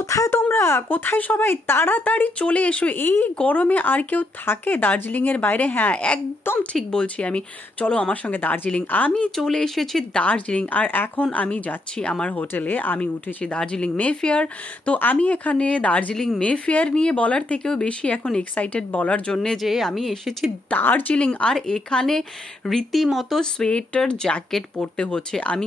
কোথায় তোমরা, কোথায় সবাই, তাড়াতাড়ি চলে এসো। এই গরমে আর কেউ থাকে দার্জিলিংয়ের বাইরে? হ্যাঁ, একদম ঠিক বলছি আমি। চলো আমার সঙ্গে দার্জিলিং। আমি চলে এসেছি দার্জিলিং, আর এখন আমি যাচ্ছি আমার হোটেলে। আমি উঠেছি দার্জিলিং মেফেয়ার। তো আমি এখানে দার্জিলিং মেফেয়ার নিয়ে বলার থেকেও বেশি এখন এক্সাইটেড বলার জন্যে যে আমি এসেছি দার্জিলিং, আর এখানে রীতিমতো সোয়েটার জ্যাকেট পরতে হচ্ছে। আমি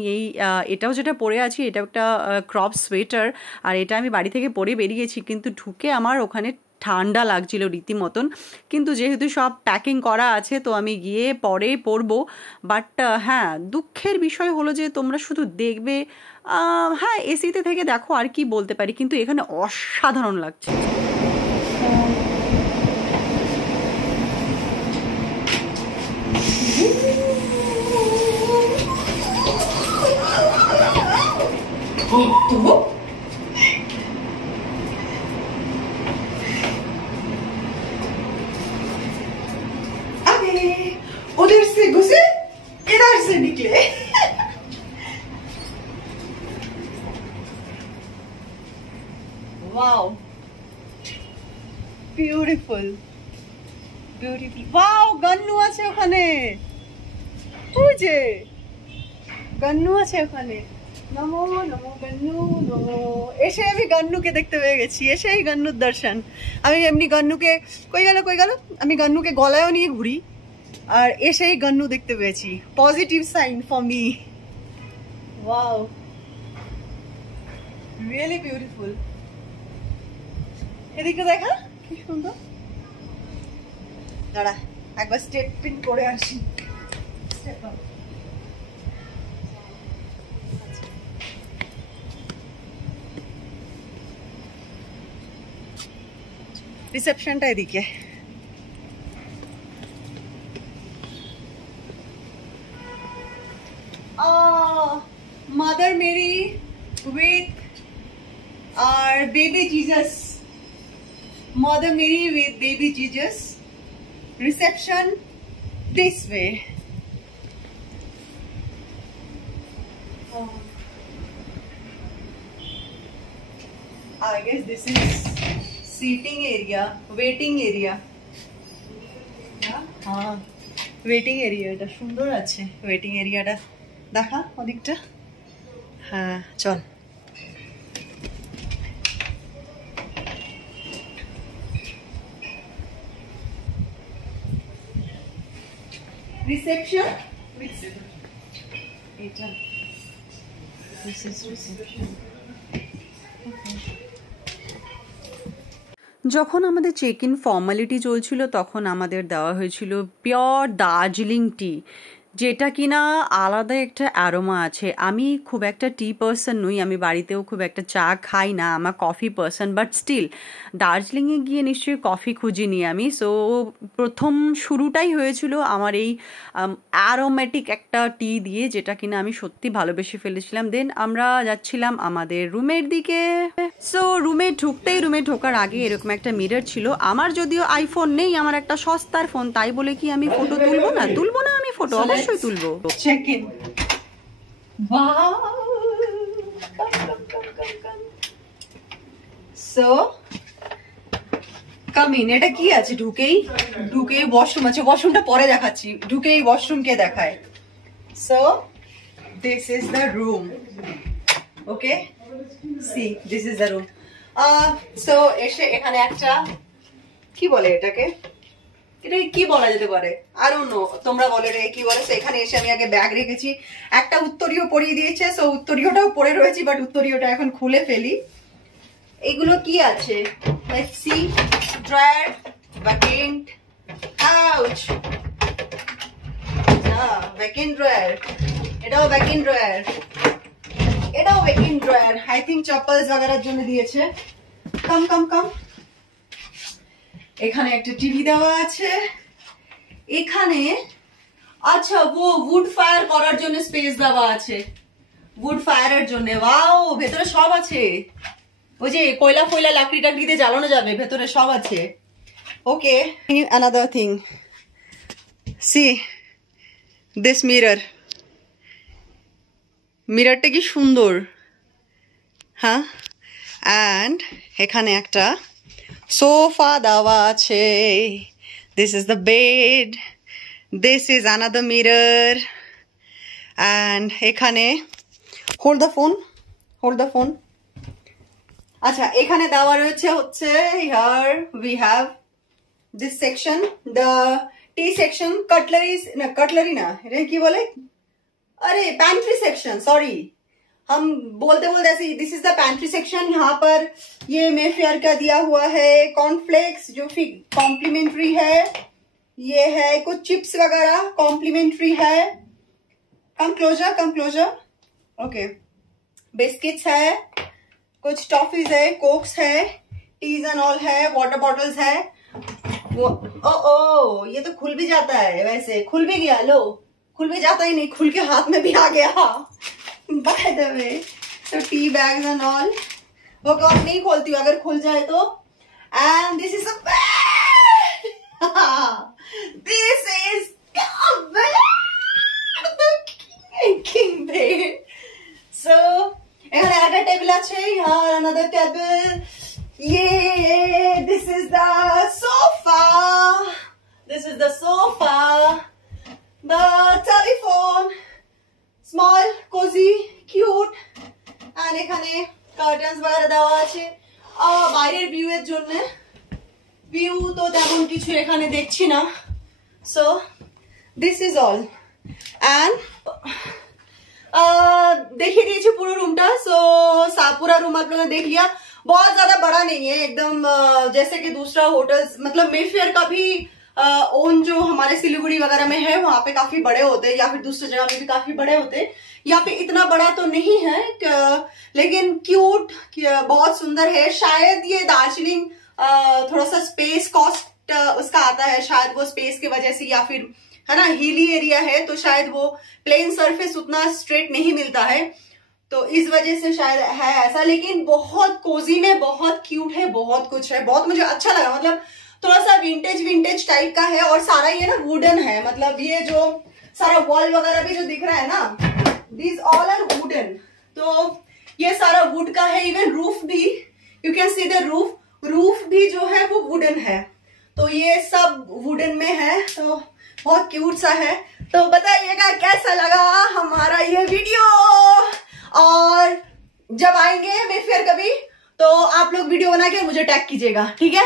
এটাও যেটা পরে আছি, এটা একটা ক্রপ সোয়েটার, আর এটা আমি বাড়ি থেকে পরে বেরিয়েছি, কিন্তু ঢুকে আমার ওখানে ঠান্ডা লাগছিল রীতিমতন। কিন্তু যেহেতু সব প্যাকিং করা আছে, তো আমি গিয়ে পরে পরবো। বাট হ্যাঁ, দুঃখের বিষয় হলো যে তোমরা শুধু দেখবে, হ্যাঁ এসিতে থেকে দেখো, আর কি বলতে পারি, কিন্তু এখানে অসাধারণ লাগছে। उधर से घुसे इधर से निकले। Wow, beautiful beautiful. ওয়াও, গান্নু আছে ওখানে, ওই যে গান্নু আছে ওখানে। নমো নমো গান্নু নমো। এসে আমি গান্নুকে দেখতে পেয়ে গেছি, এসেই গান্নুর দর্শন। আমি এমনি গান্নুকে, কই গেল কই গেল, আমি গান্নুকে গলায়ও নিয়ে ঘুরি, আর এসেই গান্নু দেখতে পেয়েছি। Positive sign for me. Wow, really beautiful. এদিকে দেখা কি সুন্দর। দাঁড়া একবার স্টেপ পিন করে আসি। রিসেপশনটা এদিকে। Mother Mary with our baby Jesus. Mother Mary with baby Jesus. Reception this way. I guess this is seating area, waiting area. হ্যাঁ, ওয়েটিং এরিয়াটা সুন্দর আছে। ওয়েটিং এরিয়াটা দেখা ওদিকটা। হ্যাঁ চল। রিসেপশন, এটা দিস ইজ রিসেপশন। যখন আমাদের চেক ইন ফর্মালিটি চলছিল, তখন আমাদের দেওয়া হয়েছিল পিওর দার্জিলিং টি, যেটা কিনা আলাদা একটা অ্যারোমা আছে। আমি খুব একটা টি পার্সন নই, আমি বাড়িতেও খুব একটা চা খাই না, আমার কফি পার্সন। বাট স্টিল দার্জিলিংয়ে গিয়ে নিশ্চয়ই কফি খুঁজিনি আমি। সো প্রথম শুরুটাই হয়েছিল আমার এই অ্যারোমেটিক একটা টি দিয়ে, যেটা কিনা আমি সত্যি ভালোবেসে ফেলেছিলাম। দেন আমরা যাচ্ছিলাম আমাদের রুমের দিকে। সো রুমে ঢোকার আগে এরকম একটা মিরর ছিল। আমার যদিও আইফোন নেই, আমার একটা সস্তার ফোন, তাই বলে কি আমি ফটো তুলবো না আমি ফটো অবশ্যই তুলবো। Check in. So come in. এটা কি আছে? ঢুকেই ওয়াশরুম আছে। ওয়াশরুমটা পরে দেখাচ্ছি, ঢুকেই ওয়াশরুমকে দেখায়। So this is the room. Okay, C this is the room. So এসে এখানে একটা, কি বলে এটাকে, এটা কি বলা যেতে পারে, আর অন্য তোমরা বলে রে কি বলে। এখানে এসে আমি আগে ব্যাগ রেখেছি, একটা উত্তরীয় পরিয়ে দিয়েছে। সো উত্তরীয়টাও পরে রয়েছি, বাট উত্তরীয়টা এখন খুলে ফেলি। এগুলো কি আছে? Let's see. Drawer, vacant, ouch, vacant drawer. এটাও ভ্যাকেন্ট ড্রয়ার, এটাও ভ্যাকেন্ট ড্রয়ার। আই থিঙ্ক চপ্পলস বাগানোর জন্য দিয়েছে। কাম কাম কাম। এখানে একটা টিভি দেওয়া আছে। এখানে আচ্ছা ও উড ফায়ার করার জন্য স্পেস দেওয়া আছে, উড ফায়ারের জন্য। ওয়াও, ভেতরে সব আছে। ওই যে কয়লা ফয়লা লাকড়ি টাকড়ি দিয়ে জ্বালানো যাবে, ভেতরে সব আছে। ওকে, another thing, see this mirror. মিররটা কি সুন্দর, হ্যাঁ। অ্যান্ড এখানে একটা সোফা দেওয়া আছে। This is the bed, this is another mirror, and এখানে হোল্ড দ্য ফোন। আচ্ছা, এখানে দেওয়া রয়েছে হচ্ছে here we have this section, the T section, cutlery ना रे की बोले, अरे पैंट्री सेक्शन, सॉरी हम बोलते बोलते ऐसे। This is the pantry section. यहाँ पर ये मेफेयर का दिया हुआ है कॉर्नफ्लेक्स जो कॉम्प्लीमेंट्री है, ये है कुछ चिप्स वगैरह कॉम्प्लीमेंट्री है। Come closer okay. बिस्किट्स है, कुछ टॉफीज है, कोक्स है, टीज एंड ऑल है, वाटर बॉटल्स है। वो ओ ये तो खुल भी जाता है, वैसे खुल भी गया। लो, खुल भी जाता ही नहीं, खुल के हाथ में भी आ गया by the way. So tea bags and all, वो कौन नहीं खोलती हूँ अगर खुल जाए तो। And this is a bed, this is king bed. So এখানে একটা টেবিল আছে, यहाँ another टेबल। ये this is the sofa, the telephone, small, cozy, cute, and এখানে কার্টেন্স वगैरह দেওয়া আছে বাইরের ভিউ এর জন্য। ভিউ তো তেমন কিছু এখানে দেখছি না। So this is all, and देखिए दीजिए पूरा रूमटा। सो पूरा रूम आप लोगों ने देख लिया। बहुत ज्यादा बड़ा नहीं है एकदम, जैसे कि दूसरा होटल्स, मतलब मेफेयर का भी ओन जो हमारे सिलीगुड़ी वगैरह में है वहां पे काफी बड़े होते हैं, या फिर दूसरी जगह में भी काफी बड़े होते हैं। यहाँ पे इतना बड़ा तो नहीं है, लेकिन क्यूट, बहुत सुंदर है। शायद ये दार्जिलिंग थोड़ा सा स्पेस कॉस्ट उसका आता है, शायद वो स्पेस की वजह से, या फिर है ना हिली एरिया है तो शायद वो प्लेन सरफेस उतना स्ट्रेट नहीं मिलता है, तो इस वजह से शायद है ऐसा। लेकिन बहुत कोजी में, बहुत क्यूट है, बहुत कुछ है, बहुत मुझे अच्छा लगा। मतलब थोड़ा सा विंटेज टाइप का है, और सारा ये ना वुडन है। मतलब ये जो सारा वॉल वगैरह भी जो दिख रहा है ना, दिस ऑल आर वुडन, तो ये सारा वुड का है। इवन रूफ भी, you can see the roof भी जो है वो वुडन है, तो ये सब वुडन में है, तो बहुत क्यूट सा है। तो बताइएगा कैसा लगा हमारा ये वीडियो, और जब आएंगे मेफेयर कभी तो आप लोग वीडियो बना के मुझे टैग कीजिएगा, ठीक है।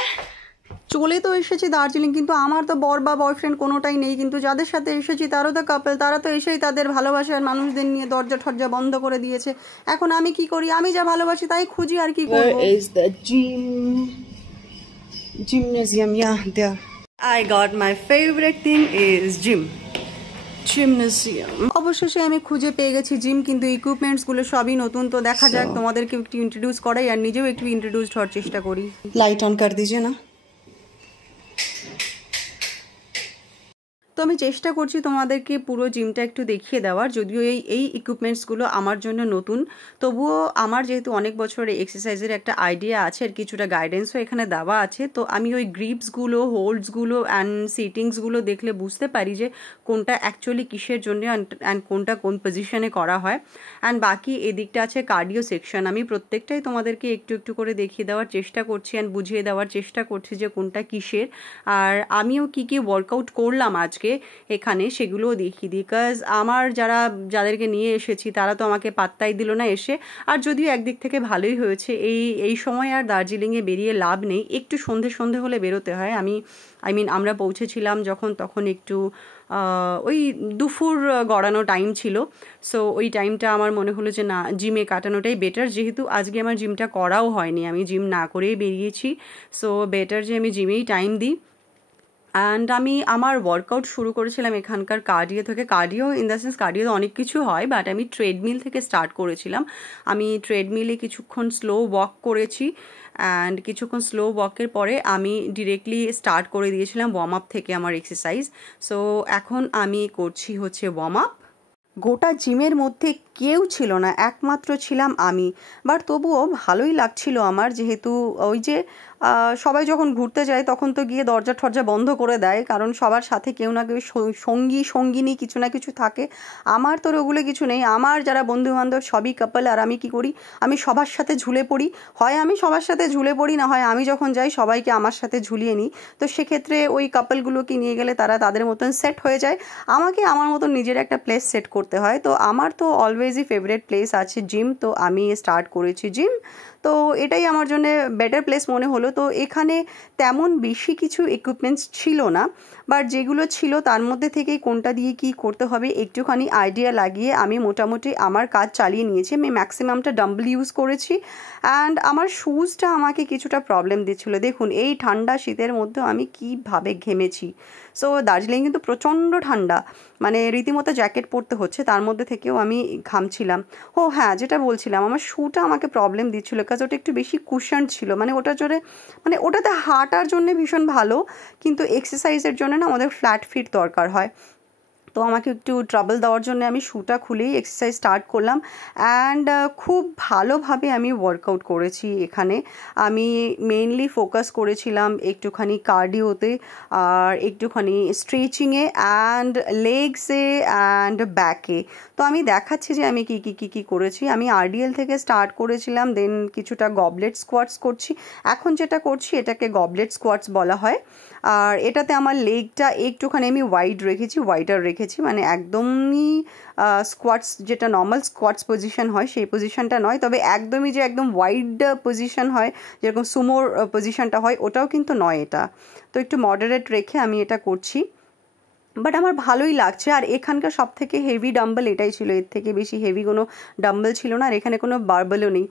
চলে তো এসেছি দার্জিলিং, কিন্তু আমার তো বর বা বয়ফ্রেন্ড কোনোটাই নেই। কিন্তু যাদের সাথে এসেছি তারও তো কাপল, তারা তো এসেই তাদের ভালোবাসার মানুষদের নিয়ে দরজা ঠরজা বন্ধ করে দিয়েছে। এখন আমি কি করি? আমি যা ভালোবাসি তাই খুঁজি, আর কি করব। Where is the gymnasium? Yeah, there. I got my favorite thing is gymnasium. অবশেষে আমি খুঁজে পেয়ে গেছি জিম, কিন্তু ইকুইপমেন্টসগুলো সবই নতুন। তো দেখা যাক, তোমাদেরকে একটু ইন্ট্রোডিউস করাই, আর নিজেও একটু ইন্ট্রোডিউস হওয়ার চেষ্টা করি। लाइट ऑन कर दीजिए ना। তো আমি চেষ্টা করছি তোমাদেরকে পুরো জিমটা একটু দেখিয়ে দেওয়ার, যদিও এই ইকুইপমেন্টসগুলো আমার জন্য নতুন, তবুও আমার যেহেতু অনেক বছরের এক্সারসাইজের একটা আইডিয়া আছে, আর কিছুটা গাইডেন্সও এখানে দেওয়া আছে। তো আমি ওই গ্রিপসগুলো, হোল্ডসগুলো অ্যান্ড সিটিংসগুলো দেখলে বুঝতে পারি যে কোনটা অ্যাকচুয়ালি কিসের জন্য অ্যান্ড কোনটা কোন পজিশনে করা হয়। অ্যান্ড বাকি এদিকটা আছে কার্ডিও সেকশন। আমি প্রত্যেকটাই তোমাদেরকে একটু একটু করে দেখিয়ে দেওয়ার চেষ্টা করছি অ্যান্ড বুঝিয়ে দেওয়ার চেষ্টা করছি যে কোনটা কিসের। আর আমিও কি ওয়ার্কআউট করলাম আজকে এখানে সেগুলোও দেখিয়ে দিই, বিকজ যাদেরকে নিয়ে এসেছি তারা তো আমাকে পাত্তাই দিল না এসে। আর যদিও একদিক থেকে ভালোই হয়েছে, এই সময় আর দার্জিলিংয়ে বেরিয়ে লাভ নেই, একটু সন্ধে হলে বেরোতে হয়। আমরা পৌঁছেছিলাম তখন একটু ওই দুপুর গড়ানো টাইম ছিল। সো ওই টাইমটা আমার মনে হলো যে না, জিমে কাটানোটাই বেটার, যেহেতু আজকে আমার জিমটা করাও হয়নি, আমি জিম না করেই বেরিয়েছি। সো বেটার যে আমি জিমেই টাইম দিই। অ্যান্ড আমি আমার ওয়ার্কআউট শুরু করেছিলাম এখানকার কার্ডিও থেকে। Cardio in the sense cardio অনেক কিছু হয়, বাট আমি ট্রেডমিল থেকে স্টার্ট করেছিলাম। আমি ট্রেডমিলে কিছুক্ষণ স্লো ওয়াক করেছি, অ্যান্ড কিছুক্ষণ স্লো ওয়াকের পরে আমি ডিরেক্টলি স্টার্ট করে দিয়েছিলাম ওয়ার্ম আপ থেকে আমার এক্সারসাইজ। সো এখন আমি করছি হচ্ছে ওয়ার্ম আপ। গোটা জিমের মধ্যে কেউ ছিল না, একমাত্র ছিলাম আমি। বাট তবুও ভালোই লাগছিল আমার, যেহেতু ওই যে সবাই যখন ঘুরতে যায় তখন তো গিয়ে দরজা ঠরজা বন্ধ করে দেয়, কারণ সবার সাথে কেউ না কেউ সঙ্গী সঙ্গিনী কিছু না কিছু থাকে। আমার তো ওগুলো কিছু নেই, আমার যারা বন্ধুবান্ধব সবই কাপল, আর আমি কি করি, আমি সবার সাথে ঝুলে পড়ি। হয় আমি সবার সাথে ঝুলে পড়ি, না হয় আমি যখন যাই সবাইকে আমার সাথে ঝুলিয়ে নিই। তো সেক্ষেত্রে ওই কাপলগুলোকে নিয়ে গেলে তারা তাদের মতন সেট হয়ে যায়, আমাকে আমার মতন নিজের একটা প্লেস সেট করতে হয়। তো আমার তো অলওয়েজই ফেভারিট প্লেস আছে জিম, তো আমি স্টার্ট করেছি জিম। তো এটাই আমার জন্য বেটার প্লেস মনে হলো। তো এখানে তেমন বেশি কিছু ইকুইপমেন্টস ছিল না, বাট যেগুলো ছিল তার মধ্যে থেকেই কোনটা দিয়ে কি করতে হবে একটুখানি আইডিয়া লাগিয়ে আমি মোটামুটি আমার কাজ চালিয়ে নিয়েছি। আমি ম্যাক্সিমামটা ডাম্বল ইউজ করেছি, অ্যান্ড আমার শ্যুজটা আমাকে কিছুটা প্রবলেম দিচ্ছিল। দেখুন এই ঠান্ডা শীতের মধ্যে আমি কীভাবে ঘেমেছি। সো দার্জিলিং কিন্তু প্রচণ্ড ঠান্ডা, মানে রীতিমতো জ্যাকেট পরতে হচ্ছে, তার মধ্যে থেকেও আমি ঘামছিলাম। ও হ্যাঁ, যেটা বলছিলাম, আমার শ্যুটা আমাকে প্রবলেম দিচ্ছিলো, কাজ ওটা একটু বেশি কুশন ছিল, মানে ওটার জন্য, মানে ওটাতে হাঁটার জন্য ভীষণ ভালো, কিন্তু এক্সারসাইজের জন্য না আমাদের ফ্ল্যাট ফিট দরকার হয়। তো আমাকে একটু ট্রাবল দেওয়ার জন্য আমি শ্যুটা খুলেই এক্সারসাইজ স্টার্ট করলাম, অ্যান্ড খুব ভালোভাবে আমি ওয়ার্কআউট করেছি এখানে। আমি মেইনলি ফোকাস করেছিলাম একটুখানি কার্ডিওতে, আর একটুখানি স্ট্রেচিংয়ে, অ্যান্ড লেগসে, অ্যান্ড ব্যাকে। তো আমি দেখাচ্ছি যে আমি কী করেছি। আমি আরডিএল থেকে স্টার্ট করেছিলাম, দেন কিছুটা গবলেট স্কোয়াটস করছি। এখন যেটা করছি এটাকে গবলেট স্কোয়াটস বলা হয়। আর এটাতে আমার লেগটা একটুখানি আমি ওয়াইডার রেখেছি, মানে একদমই স্কোয়াটস যেটা নর্মাল স্কোয়াটস পজিশন হয় সেই পজিশনটা নয়, তবে একদমই যে একদম ওয়াইড পজিশন হয় যেরকম সুমোর পজিশনটা হয় ওটাও কিন্তু নয় এটা। তো একটু মডারেট রেখে আমি এটা করছি, বাট আমার ভালোই লাগছে। আর এখানকার সব থেকে হেভি ডাম্বেল এটাই ছিল, এর থেকে বেশি হেভি কোনো ডাম্বেল ছিল না, আর এখানে কোনো বারবেলও নেই।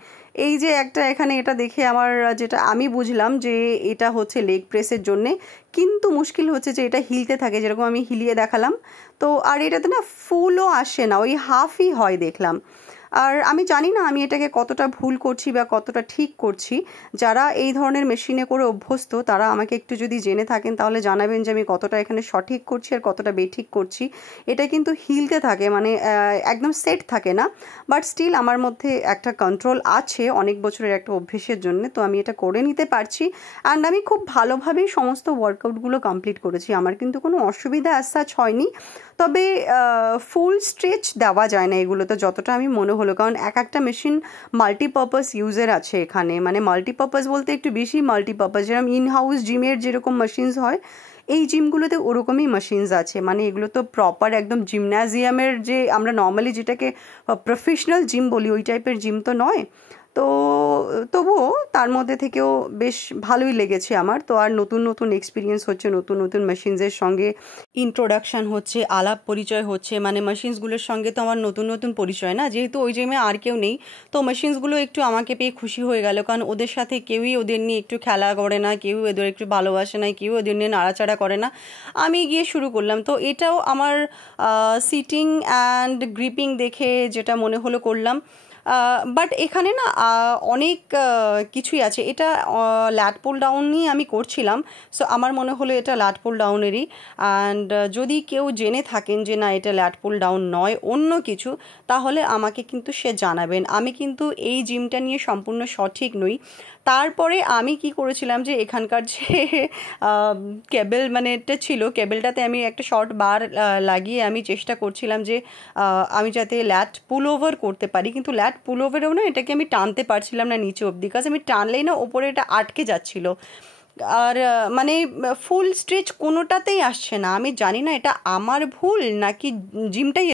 এই যে একটা এখানে এটা দেখে আমার যেটা আমি বুঝলাম যে এটা হচ্ছে লেগ প্রেসের জন্যে, কিন্তু মুশকিল হচ্ছে যে এটা হিলতে থাকে, যেরকম আমি হিলিয়ে দেখালাম। তো আর এটাতে না ফুলও আসে না, ওই হাফই হয় দেখলাম। আর আমি জানি না আমি এটাকে কতটা ভুল করছি বা কতটা ঠিক করছি। যারা এই ধরনের মেশিনে করে অভ্যস্ত তারা আমাকে একটু যদি জেনে থাকেন তাহলে জানাবেন যে আমি কতটা এখানে সঠিক করছি আর কতটা বেঠিক করছি। এটা কিন্তু হিলতে থাকে, মানে একদম সেট থাকে না, বাট স্টিল আমার মধ্যে একটা কন্ট্রোল আছে অনেক বছরের একটা অভ্যেসের জন্য, তো আমি এটা করে নিতে পারছি। অ্যান্ড আমি খুব ভালোভাবেই সমস্ত ওয়ার্কআউটগুলো কমপ্লিট করেছি, আমার কিন্তু কোনো অসুবিধা অ্যাজ সাচ হয়নি। তবে ফুল স্ট্রেচ দেওয়া যায় না এগুলোতে, যতটা আমি মনে হলো, কারণ এক একটা মেশিন মাল্টিপারপাস ইউজের আছে এখানে, মানে মাল্টিপারপাস বলতে একটু বেশি মাল্টিপারপাস, যেরকম ইন হাউস জিমের যেরকম মেশিনস হয় এই জিমগুলোতে ওরকমই মেশিনস আছে। মানে এগুলো তো প্রপার একদম জিমনাজিয়ামের যে আমরা নর্মালি যেটাকে প্রফেশনাল জিম বলি ওই টাইপের জিম তো নয়। তো তবুও তার মধ্যে থেকেও বেশ ভালোই লেগেছে আমার। তো আর নতুন নতুন এক্সপিরিয়েন্স হচ্ছে, নতুন নতুন মেশিনসের সঙ্গে ইন্ট্রোডাকশান হচ্ছে, আলাপ পরিচয় হচ্ছে, মানে মেশিনসগুলোর সঙ্গে তো আমার নতুন নতুন পরিচয় না, যেহেতু ওই জিমে আর কেউ নেই, তো মেশিনসগুলো একটু আমাকে পেয়ে খুশি হয়ে গেল, কারণ ওদের সাথে কেউই ওদের নিয়ে একটু খেলা করে না, কেউ ওদের একটু ভালোবাসে না, কেউ ওদের নিয়ে নাড়াচাড়া করে না। আমি গিয়ে শুরু করলাম, তো এটাও আমার সিটিং অ্যান্ড গ্রিপিং দেখে যেটা মনে হলো করলাম। বাট এখানে না অনেক কিছুই আছে, এটা ল্যাট পুল ডাউনই আমি করছিলাম, সো আমার মনে হলো এটা ল্যাট পুল ডাউনেরই। অ্যান্ড যদি কেউ জেনে থাকেন যে না এটা ল্যাট পুল ডাউন নয় অন্য কিছু, তাহলে আমাকে কিন্তু সে জানাবেন, আমি কিন্তু এই জিমটা নিয়ে সম্পূর্ণ সঠিক নই। তারপরে আমি কি করেছিলাম যে এখানকার যে কেবল মানে এটা ছিল, কেবলটাতে আমি একটা শর্ট বার লাগিয়ে আমি চেষ্টা করছিলাম যে আমি যাতে ল্যাট পুল ওভার করতে পারি, কিন্তু ল্যাট পুল ওভারেও না এটাকে আমি টানতে পারছিলাম না নিচে অবধি, কাজ আমি টানলেই না ওপরে এটা আটকে যাচ্ছিলো, আর মানে ফুল স্ট্রেচ কোনোটাতেই আসছে না। আমি জানি না এটা আমার ভুল নাকি জিমটাই